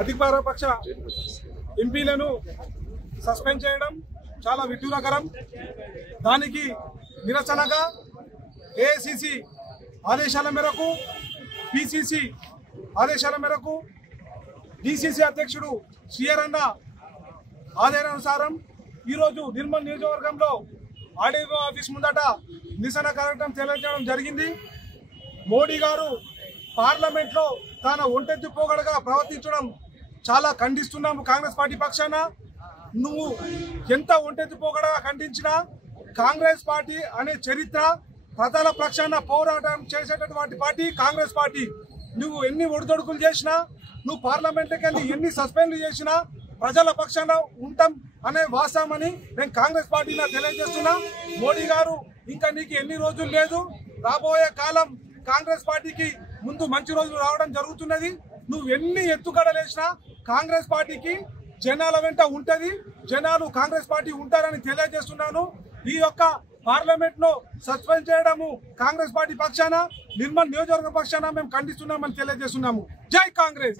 అధికార పక్ష ఎంపీలను సస్పెండ్ చేయడం చాలా విడ్డూరకరం. దానికి నిరసనగా ఏఐసిసి ఆదేశాల మేరకు, పిసిసి ఆదేశాల మేరకు, డిసిసి అధ్యక్షుడు సిఆర్అన్న ఆదేశానుసారం ఈరోజు నిర్మల్ నియోజకవర్గంలో ఆర్డీఓ ఆఫీస్ ముందట నిరసన కార్యక్రమం తెలియజేయడం జరిగింది. మోడీ గారు పార్లమెంట్లో తన ఒంటెత్తి పోగడగా ప్రవర్తించడం చాలా ఖండిస్తున్నాము. కాంగ్రెస్ పార్టీ పక్షాన నువ్వు ఎంత ఒంటెత్తి పోగడగా ఖండించినా కాంగ్రెస్ పార్టీ అనే చరిత్ర, ప్రజల పక్షాన పోరాటం చేసేటటువంటి పార్టీ కాంగ్రెస్ పార్టీ. నువ్వు ఎన్ని ఒడిదొడుకులు చేసినా, నువ్వు పార్లమెంట్కి వెళ్ళి ఎన్ని సస్పెండ్ చేసినా ప్రజల పక్షాన ఉంటాం అనే వాస్తవమని నేను కాంగ్రెస్ పార్టీలో తెలియజేస్తున్నా. మోడీ గారు ఇంకా నీకు ఎన్ని రోజులు లేదు, రాబోయే కాలం కాంగ్రెస్ పార్టీకి ముందు మంచి రోజులు రావడం జరుగుతున్నది. నువ్వు ఎన్ని ఎత్తుగడలేసినా కాంగ్రెస్ పార్టీకి జనాల వెంట ఉంటది, జనాలు కాంగ్రెస్ పార్టీ ఉంటారని తెలియజేస్తున్నాను. ఈ యొక్క పార్లమెంట్ లో సస్పెండ్ చేయడము కాంగ్రెస్ పార్టీ పక్షాన, నిర్మల్ నియోజకవర్గ పక్షాన మేము ఖండిస్తున్నామని తెలియజేస్తున్నాము. జై కాంగ్రెస్.